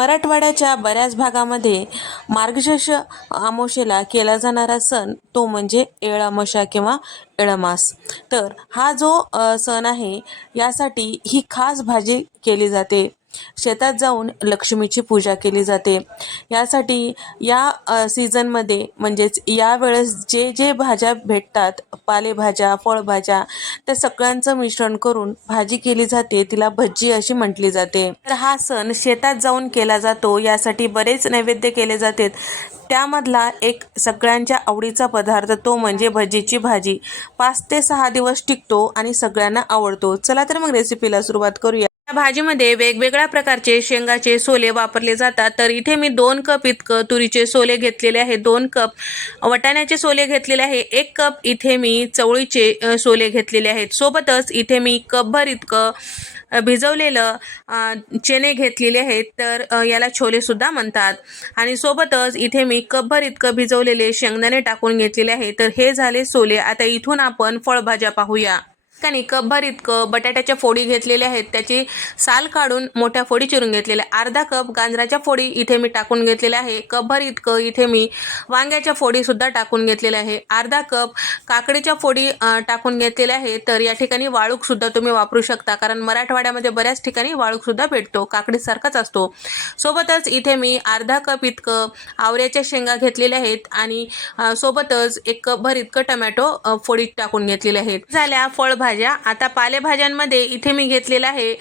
मराठवाड्याच्या बऱ्याच भागामध्ये मार्गशीर्ष आमोशेला केला जाणारा सण तो म्हणजे एळामशा किंवा येळमास. तर हा जो सण आहे यासाठी ही खास भाजी केली जाते. शेतात जाऊन लक्ष्मीची पूजा केली जाते. यासाठी या सीझनमध्ये म्हणजेच या वेळेस जे जे भाज्या भेटतात पालेभाज्या फळभाज्या त्या सगळ्यांचं मिश्रण करून भाजी केली जाते तिला भज्जी अशी म्हटली जाते. तर हा सण शेतात जाऊन केला जातो यासाठी बरेच नैवेद्य केले जातात त्यामधला एक सगळ्यांच्या आवडीचा पदार्थ तो म्हणजे भजीची भाजी. पाच ते सहा दिवस टिकतो आणि सगळ्यांना आवडतो. चला तर मग रेसिपीला सुरुवात करूया. भाजीमध्ये वेगवेगळ्या प्रकारचे शेंगाचे सोले वापरले जातात. तर इथे मी दोन कप इतकं तुरीचे सोले घेतलेले आहे. दोन कप वटाण्याचे सोले घेतलेले आहे. एक कप इथे मी चवळीचे सोले घेतलेले आहेत. सोबतच इथे मी कपभर इतकं भिजवलेलं चेने घेतलेले आहेत. तर याला याला छोलेसुद्धा म्हणतात. आणि सोबतच इथे मी कपभर इतकं भिजवलेले शेंगदाणे टाकून घेतलेले आहे. तर हे झाले सोले. आता इथून आपण फळभाज्या पाहूया. ठिकाणी कपभर इतकं बटाट्याच्या फोडी घेतलेल्या आहेत. त्याची साल काढून मोठ्या फोडी चिरून घेतलेल्या अर्धा कप गाजराच्या फोडी इथे मी टाकून घेतलेल्या आहे. कपभर इतकं इथे मी वांग्याच्या फोडीसुद्धा टाकून घेतलेल्या आहे. अर्धा कप काकडीच्या फोडी टाकून घेतलेल्या आहे. तर या ठिकाणी वाळूकसुद्धा तुम्ही वापरू शकता. कारण मराठवाड्यामध्ये बऱ्याच ठिकाणी वाळूकसुद्धा भेटतो. काकडीसारखाच असतो. सोबतच इथे मी अर्धा कप इतकं आवऱ्याच्या शेंगा घेतलेल्या आहेत आणि सोबतच एक कपभर इतकं टमॅटो फोडीत टाकून घेतलेले आहेत. झाल्या फळभाज्या आता पालेभाज्यांमध्ये इथे मी घेतलेलं आहे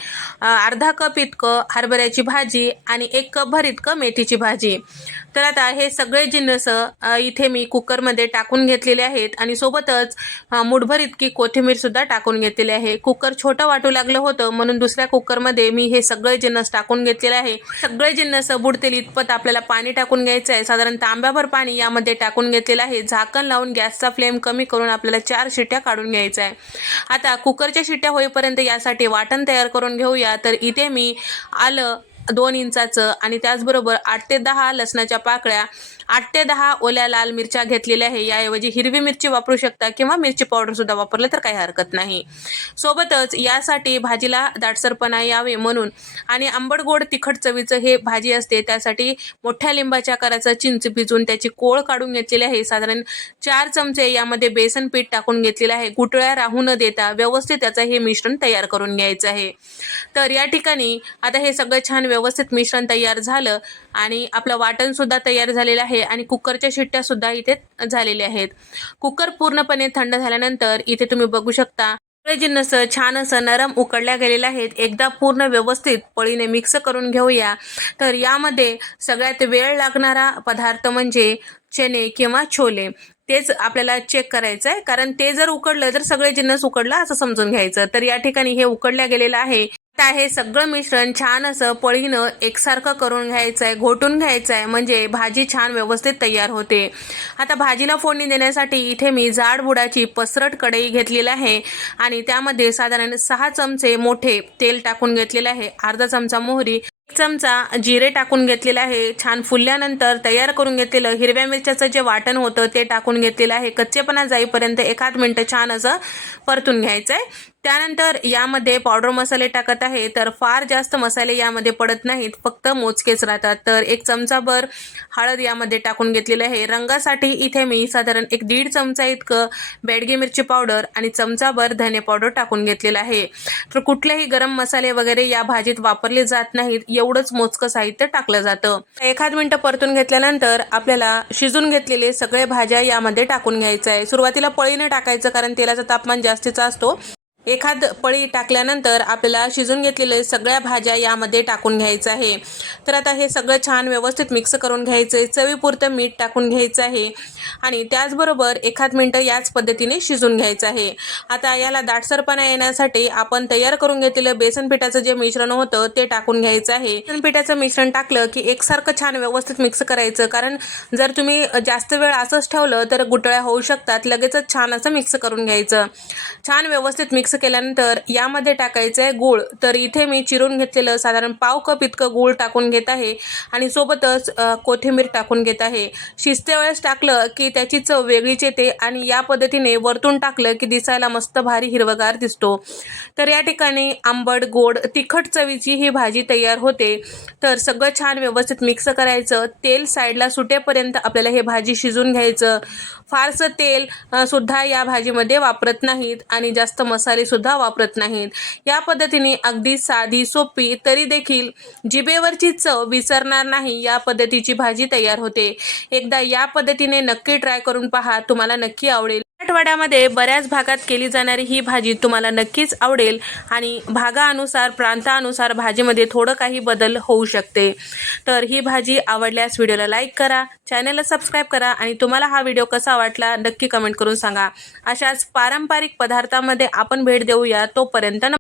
अर्धा कप इतकं हरभऱ्याची भाजी आणि एक कपभर इतकं मेथीची भाजी. तर आता हे सगळे जिन्नस इथे मी कुकरमध्ये टाकून घेतलेले आहेत आणि सोबतच मुठभर इतकी कोथिंबीर सुद्धा टाकून घेतलेली आहे. कुकर छोटं वाटू लागलं होतं म्हणून दुसऱ्या कुकरमध्ये मी हे सगळे जिन्नस टाकून घेतलेले आहे सगळे जिन्नस बुडतील इतपत आपल्याला पाणी टाकून घ्यायचं आहे. साधारण तांब्याभर पाणी यामध्ये टाकून घेतलेलं आहे. झाकण लावून गॅसचा फ्लेम कमी करून आपल्याला चार शिट्या काढून घ्यायचं आहे. आता कुकरच्या शिट्ट्या होईपर्यंत यासाठी वाटण तयार करून घेऊया. तर इथे मी आलं दोन इंचाचं आणि त्याचबरोबर आठ ते दहा लसणाच्या पाकळ्या आठ ते दहा ओल्या लाल मिरच्या घेतलेल्या आहे. याऐवजी हिरवी मिरची वापरू शकता किंवा मिरची पावडर सुद्धा वापरलं तर काही हरकत नाही. सोबतच यासाठी भाजीला दाटसरपणा यावे म्हणून आणि आंबट गोड तिखट चवीचं हे भाजी असते त्यासाठी मोठ्या लिंबाच्या आकाराचं चिंच भिजून त्याची कोळ काढून घेतलेली आहे. साधारण चार चमचे यामध्ये बेसन पीठ टाकून घेतलेलं आहे. गुटळ्या राहू न देता व्यवस्थित त्याचं हे मिश्रण तयार करून घ्यायचं आहे. तर या ठिकाणी आता हे सगळं छान व्यवस्थित मिश्रण तयार झालं आणि आपलं वाटण सुद्धा तयार झालेलं आहे. आणि कुकरच्या शिट्ट्या सुद्धा इथे झालेल्या आहेत. कुकर पूर्णपणे थंड झाल्यानंतर इथे तुम्ही बघू शकता सगळे जिन्नस छान असं नरम उकडल्या गेलेले आहेत. एकदा पूर्ण व्यवस्थित पळीने मिक्स करून घेऊया. तर यामध्ये सगळ्यात वेळ लागणारा पदार्थ म्हणजे चणे किंवा छोले. तेच आपल्याला चेक करायचं आहे कारण ते जर उकडलं तर सगळे जिन्नस उकडलं असं समजून घ्यायचं. तर या ठिकाणी हे उकडल्या गेलेलं आहे. आता हे सगळं मिश्रण छान असं पळीनं एकसारखं करून घ्यायचं आहे घोटून घ्यायचं आहे म्हणजे भाजी छान व्यवस्थित तयार होते. आता भाजीला फोडणी देण्यासाठी इथे मी जाड बुडाची पसरट कढई घेतलेली आहे आणि त्यामध्ये साधारण सहा चमचे मोठे तेल टाकून घेतलेले आहे. अर्धा चमचा मोहरी एक चमचा जिरे टाकून घेतलेलं आहे. छान फुलल्यानंतर तयार करून घेतलेलं हिरव्या मिरच्याचं जे वाटण होतं ते टाकून घेतलेलं आहे. कच्चेपणा जाईपर्यंत एखाद मिनटं छान असं परतून घ्यायचं आहे त्यानंतर यामध्ये पावडर मसाले टाकत आहे तर फार जास्त मसाले यामध्ये पडत नाहीत फक्त मोजकेच राहतात. तर एक चमचाभर हळद यामध्ये टाकून घेतलेलं आहे. रंगासाठी इथे मी साधारण एक दीड चमचा इतकं बेडगी मिरची पावडर आणि चमचाभर धने पावडर टाकून घेतलेलं आहे. तर कुठलेही गरम मसाले वगैरे या भाजीत वापरले जात नाहीत एवढंच मोजकं साहित्य टाकलं जातं. एखाद मिनटं परतून घेतल्यानंतर आपल्याला शिजून घेतलेले सगळे भाज्या यामध्ये टाकून घ्यायचं आहे. सुरुवातीला पळीनं टाकायचं कारण तेलाचं तापमान जास्तीचा असतो. एखाद पळी टाकल्यानंतर आपल्याला शिजून घेतलेले सगळ्या भाज्या यामध्ये टाकून घ्यायचं आहे. तर आता हे सगळं छान व्यवस्थित मिक्स करून घ्यायचं आहे चवीपुरतं मीठ टाकून घ्यायचं आहे. आणि त्याचबरोबर एखाद मिनटं याच पद्धतीने शिजून घ्यायचं आहे. आता याला दाटसरपणा येण्यासाठी आपण तयार करून घेतलेलं बेसन पिठाचं जे मिश्रण होतं ते टाकून घ्यायचं आहे. बेसन पिठाचं मिश्रण टाकलं की एकसारखं छान व्यवस्थित मिक्स करायचं. कारण जर तुम्ही जास्त वेळ असंच ठेवलं तर गुटळ्या होऊ शकतात. लगेचच छान असं मिक्स करून घ्यायचं. छान व्यवस्थित मिक्स मिक्स केल्यानंतर यामध्ये टाकायचं आहे गूळ. तर इथे मी चिरून घेतलेलं साधारण पाव कप इतकं गूळ टाकून घेत आहे आणि सोबतच कोथिंबीर टाकून घेत आहे. शिजते वेळेस टाकलं की त्याची चव वेगळीच येते आणि या पद्धतीने वरतून टाकलं की दिसायला मस्त भारी हिरवगार दिसतो. तर या ठिकाणी आंबट गोड तिखट चवीची ही भाजी तयार होते. तर सगळं छान व्यवस्थित मिक्स करायचं. तेल साईडला सुटेपर्यंत आपल्याला हे भाजी शिजून घ्यायचं. फारसं तेल सुद्धा या भाजीमध्ये वापरत नाहीत आणि जास्त मसाले सुद्धा वापरत नाहीत. या पद्धतीने अगदी साधी सोपी तरी देखील जिभेवरची चव विसरणार नाही या पद्धतीची भाजी तयार होते. एकदा या पद्धतीने नक्की ट्राय करून पहा. तुम्हाला नक्की आवडेल. मराठवाड्यामध्ये बऱ्याच भागात केली जाणारी ही भाजी तुम्हाला नक्कीच आवडेल आणि भागानुसार प्रांतानुसार भाजीमध्ये थोडं काही बदल होऊ शकते. तर ही भाजी आवडल्यास व्हिडिओला लाईक करा चॅनलला सबस्क्राईब करा आणि तुम्हाला हा व्हिडिओ कसा वाटला नक्की कमेंट करून सांगा. अशाच पारंपरिक पदार्थामध्ये आपण भेट देऊया तोपर्यंत